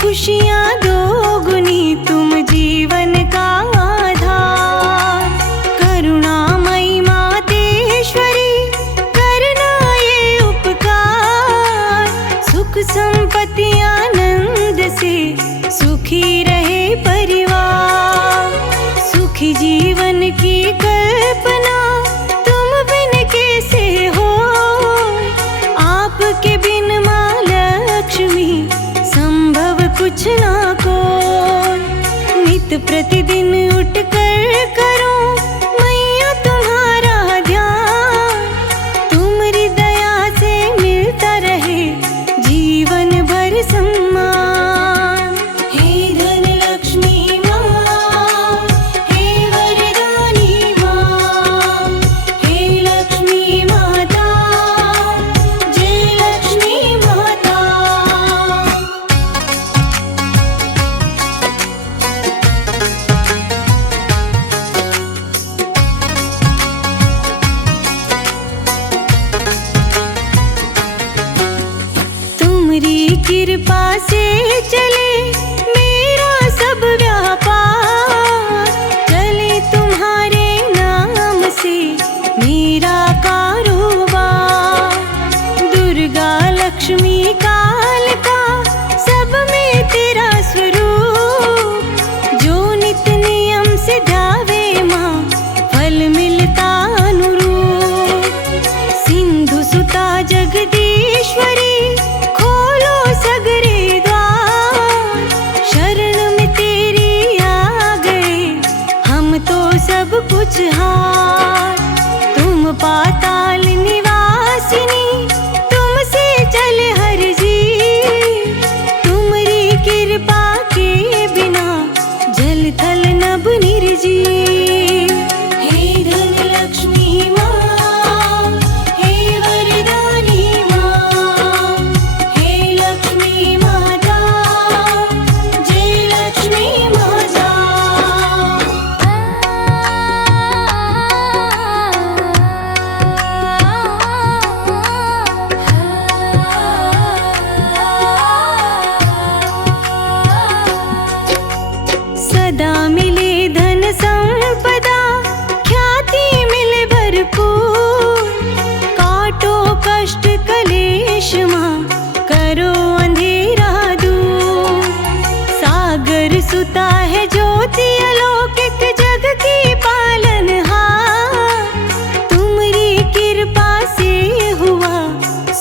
खुशियाँ दोगुनी तुम जीवन का आधार। करुणामयी मातेश्वरी करना ये उपकार। सुख संपत्ति आनंद से सुखी रहे परिवार। सुखी जीवन की कल्पना तुम बिन कैसे हो। आपके बिन माँ लक्ष्मी संभव कुछ ना को। नित प्रतिदिन उठ कर करो मैया तुम्हारा ध्यान। तुम्हारी दया से मिलता रहे जीवन भर सम्मान। हे धन लक्ष्मी माँ, हे वरदानी माँ, हे लक्ष्मी माता, जय लक्ष्मी माता। तुम्हारी कृपा से चले मेरा सब व्यापार। चले तुम्हारे नाम से मेरा कारोबार। दुर्गा लक्ष्मी कालिका सब में तेरा स्वरूप। जो नित नियम से ध्यावे माँ फल मिलता अनुरूप। सिंधु सुता जगदीश्वरी खोलो सगरे द्वार। शरण में तेरी आ गए हम तो सब कुछ हार। तुम पाताल निवासिनी तुमसे चले हर जी। तुम्हारी कृपा के बिना जल थल नभ निर्जीव। हे धन लक्ष्मी माँ, हे वरदानी माँ, हे लक्ष्मी माता, जय लक्ष्मी माता। सदा मिले धन संपदा ख्याति मिले भरपूर। काटो कष्ट कलेश माँ करो अंधेरा दूर। सागर सुता है ज्योति अलौकिक जग की पालनहार। तुम्हारी कृपा से हुआ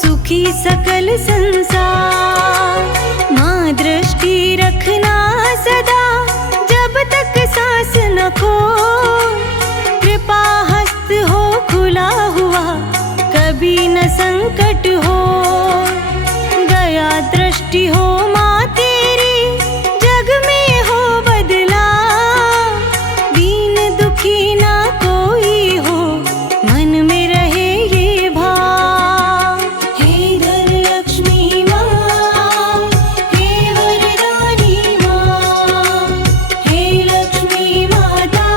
सुखी सकल संसार। माँ दृष्टि रखना सदा जब तक सांस न खो। कृपा हस्त हो खुला हुआ कभी न संकट हो। गया दृष्टि हो माँ तेरी जग में हो बदला। दीन दुखी ना कोई हो मन में रहे ये भाव। हे धन लक्ष्मी माँ, हे वरदानी माँ, हे लक्ष्मी माता,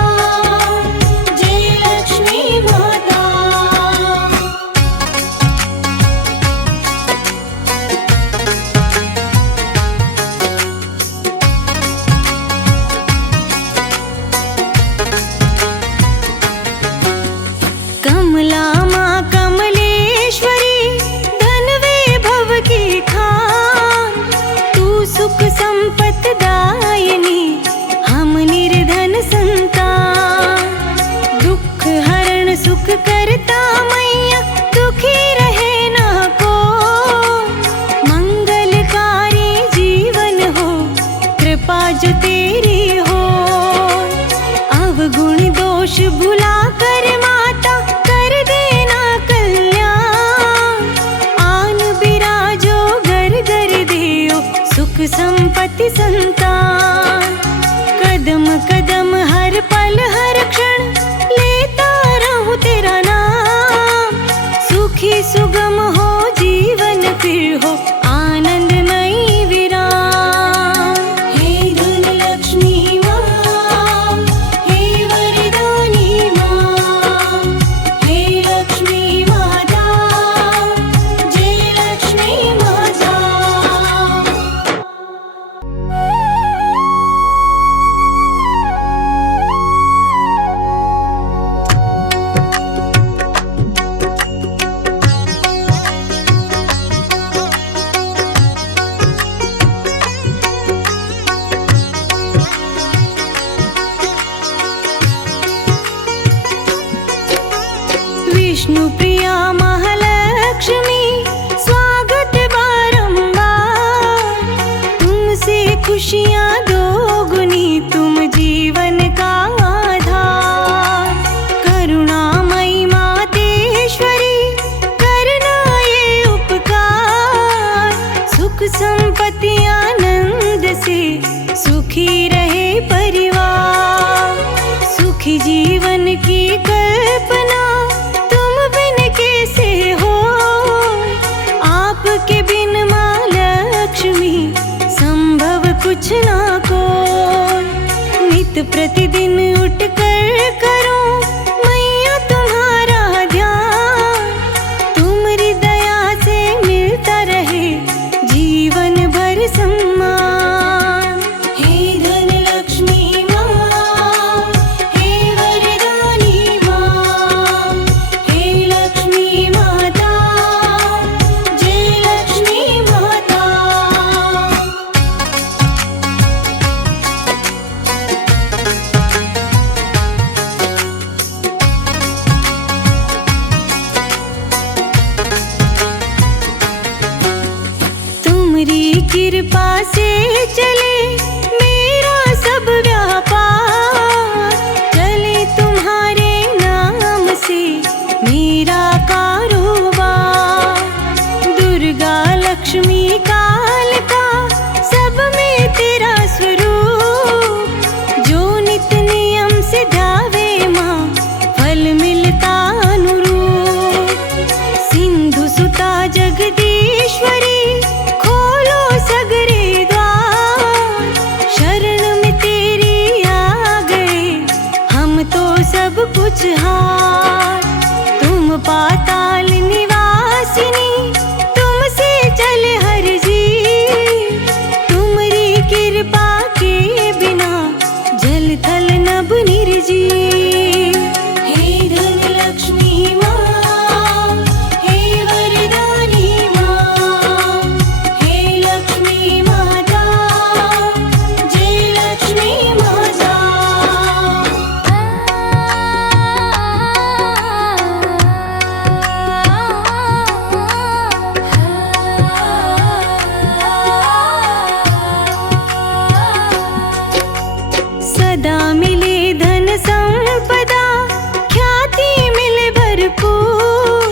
जय लक्ष्मी माता। कमला माँ कमलेश्वरी धन वैभव की खान। तू सुख संपत दायिनी हम निर्धन संतान। दुख हरण सुख करता मैया दुखी रहे ना को। मंगलकारी जीवन हो कृपा जो तेरी हो। अवगुण दोष भुला कर माता कर देना कल्याण। आन बिराजो घर घर देओ सुख संपत्ति संतान। कदम कदम हर पल हर क्षण लेता रहूं तेरा नाम। सुखी सुगम हो जीवन फिर हो आनंदमयी विराम। हे धन लक्ष्मी माँ, हे वरदानी माँ, हे लक्ष्मी माता, जय लक्ष्मी माता। खुशियाँ दोगुनी तुम जीवन का आधार। करुणामयी मातेश्वरी करना ये उपकार, सुख संपत्ति आनंद से सुखी रहे परिवार। सुखी जीवन की कल्पना तुम बिन कैसे हो, आपके बिन माँ लक्ष्मी संभव कुछ ना को। नित प्रतिदिन उठ कर करो मैया तुम्हारा ध्यान, तुम्हारी दया से मिलता रहे जीवन भर सम्मान। हे धन लक्ष्मी माँ, हे वरदानी माँ, हे लक्ष्मी माता, जय लक्ष्मी माता। तुम्हारी कृपा से चले मेरा सब व्यापार, चले तुम्हारे नाम से मेरा कारोबार। दुर्गा लक्ष्मी कालिका सब में तेरा स्वरूप, जो नित नियम से ध्यावे माँ फल मिलता अनुरूप। सिंधु सुता जगदीश्वरी खोलो सगरे द्वार, शरण में तेरी आ गए हम तो सब कुछ हार। तुम पाताल निवासिनी तुमसे चले हर जी, तुम्हारी कृपा के बिना जल थल नभ निर्जीव। हे धन लक्ष्मी माँ, हे वरदानी माँ, हे लक्ष्मी माता, जय लक्ष्मी माता। सदा मिले धन संपदा, ख्याति मिले भरपूर।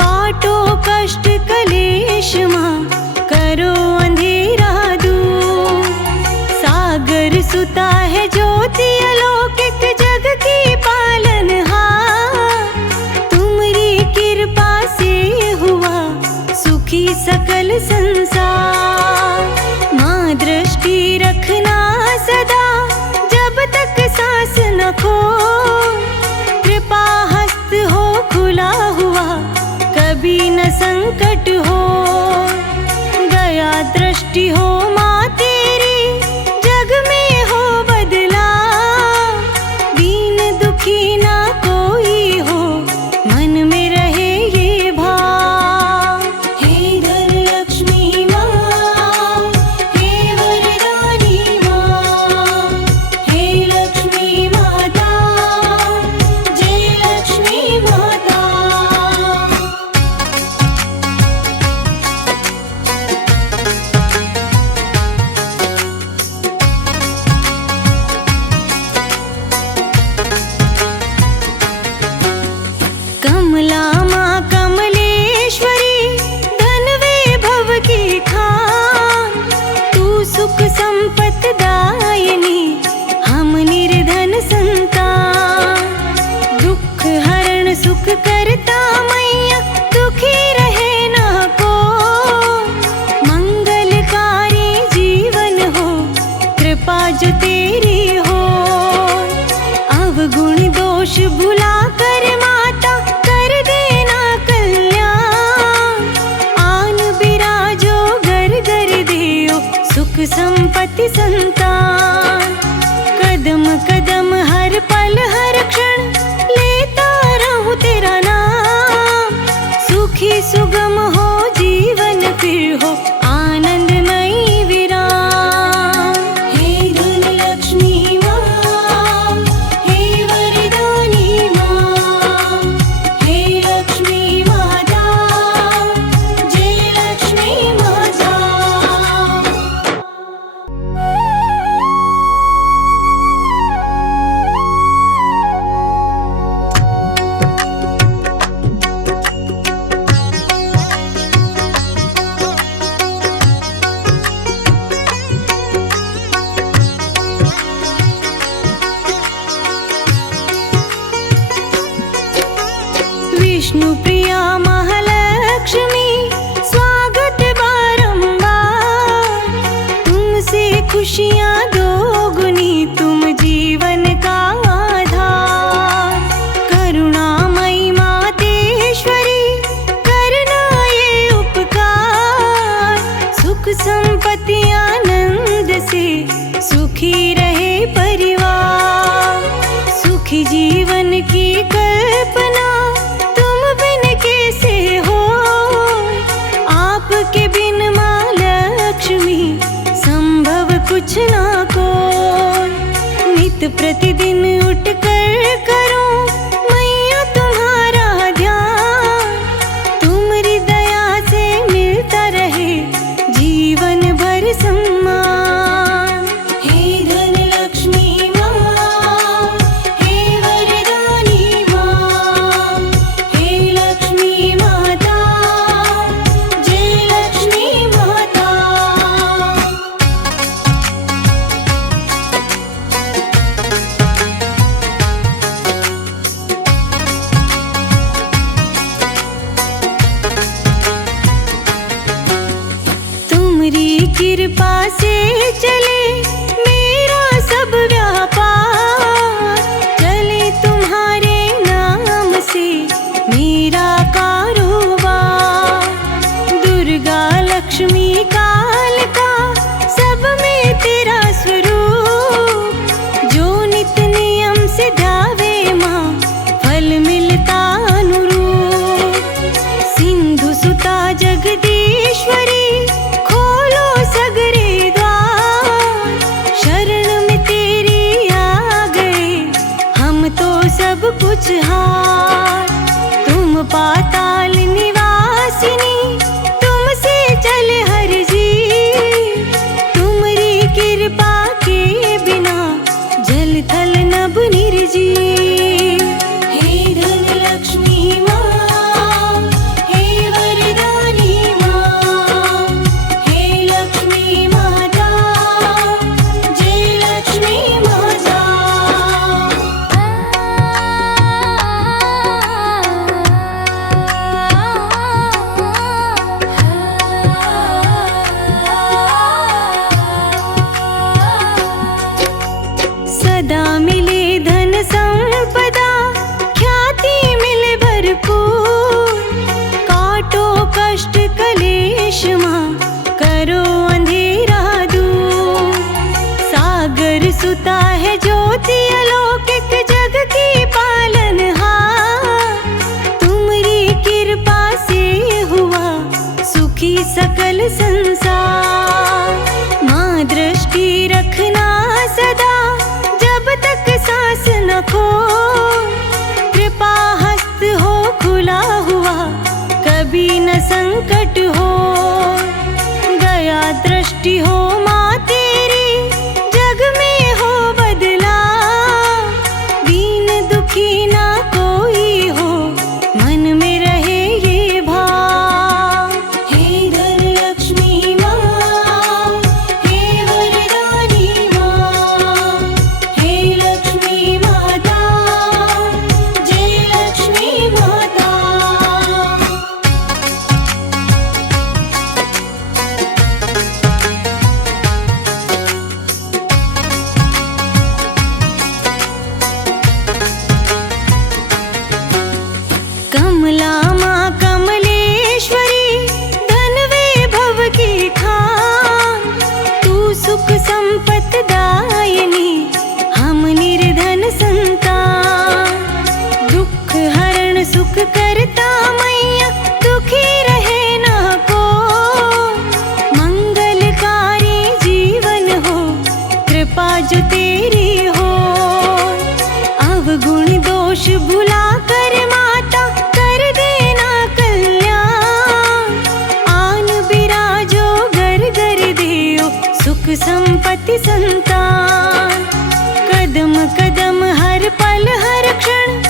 काटो कष्ट कलेश माँ, करो अंधेरा दूर। सागर सुता है ज्योति अलौकिक जग की पालनहार, तुम्हारी कृपा से हुआ सुखी सकल संसार। माँ दृष्टि रखना सदा जब तक सांस न खो, कृपा हस्त हो खुला हुआ कभी न संकट हो। दया दृष्टि हो माँ तेरी जग में हो बदला, दीन दुखी ना कोई हो मन में रहे ये भाव। हे धन लक्ष्मी माँ, हे वरदानी माँ, हे लक्ष्मी माता, जय लक्ष्मी माता। कमला माँ कमलेश्वरी धन वैभव की खान, तू सुख संपत दायिनी हम निर्धन संतान। दुख हरण सुख करता मैया दुखी रहे ना को, मंगलकारी जीवन हो कृपा जो तेरी हो। अवगुण दोष भुला कर माता कर देना कल्याण, आन बिराजो घर घर देओ सुख संपत्ति संतान। कदम कदम हर पल हर क्षण लेता रहूं तेरा नाम, सुखी सुगम हो जीवन फिर हो आनंद नहीं विराम। हे धन लक्ष्मी माँ, हे वरदानी माँ, हे लक्ष्मी माता, जय लक्ष्मी माता। खुशियाँ दोगुनी तुम जीवन का आधार। करुणामयी मातेश्वरी करना ये उपकार, सुख संपत्ति आनंद से सुखी रहे परिवार। सुखी जीवन की कल्पना तुम बिन कैसे हो, आपके बिन माँ लक्ष्मी संभव कुछ ना कोई। नित प्रतिदिन उठ कर करो मैया तुम्हारा ध्यान, तुम्हारी दया से मिलता रहे जीवन भर सम्मान। हे धन लक्ष्मी माँ, हे वरदानी माँ, हे लक्ष्मी माता, जय लक्ष्मी माता। तुम्हारी कृपा से चले मेरा सब व्यापार, चले तुम्हारे नाम से मेरा कारोबार। दुर्गा लक्ष्मी कालिका सब में तेरा स्वरूप, जो नित नियम से ध्यावे माँ फल मिलता अनुरूप। सिंधु सुता जगदीश्वरी खोलो सगरे द्वार, शरण में तेरी आ गए हम तो सब कुछ हार। तुम पाताल निवासिनी तुमसे चले हर जी, तुम्हारी कृपा के बिना जल थल नभ निर्जीव। हे धन लक्ष्मी माँ, हे वरदानी माँ, हे लक्ष्मी माता, जय लक्ष्मी माता। सदा मिले धन संपदा, ख्याति मिले भरपूर। काटो कष्ट कलेश माँ, करो अंधेरा दूर। सागर सुता है ज्योति अलौकिक जग की पालनहार, तुम्हारी कृपा से हुआ सुखी सकल संसार। माँ दृष्टि रखना सदा जब तक सांस न खो, कृपा हस्त हो खुला हुआ कभी न संकट हो। दया दृष्टि हो माँ तेरी जग में हो बदला, दीन दुखी ना कोई हो मन में रहे ये भाव। हे धन लक्ष्मी माँ, हे वरदानी माँ, हे लक्ष्मी माता, जय लक्ष्मी माता। कमला माँ कमलेश्वरी धन वैभव की खान, तू सुख संपत दायिनी हम निर्धन संतान। दुख हरण सुख करता मैया दुखी रहे ना को, मंगलकारी जीवन हो कृपा जो तेरी हो। अवगुण दोष भुला कर माता कर देना कल्याण, आन बिराजो घर घर देओ सुख संपत्ति संतान। कदम कदम हर पल हर क्षण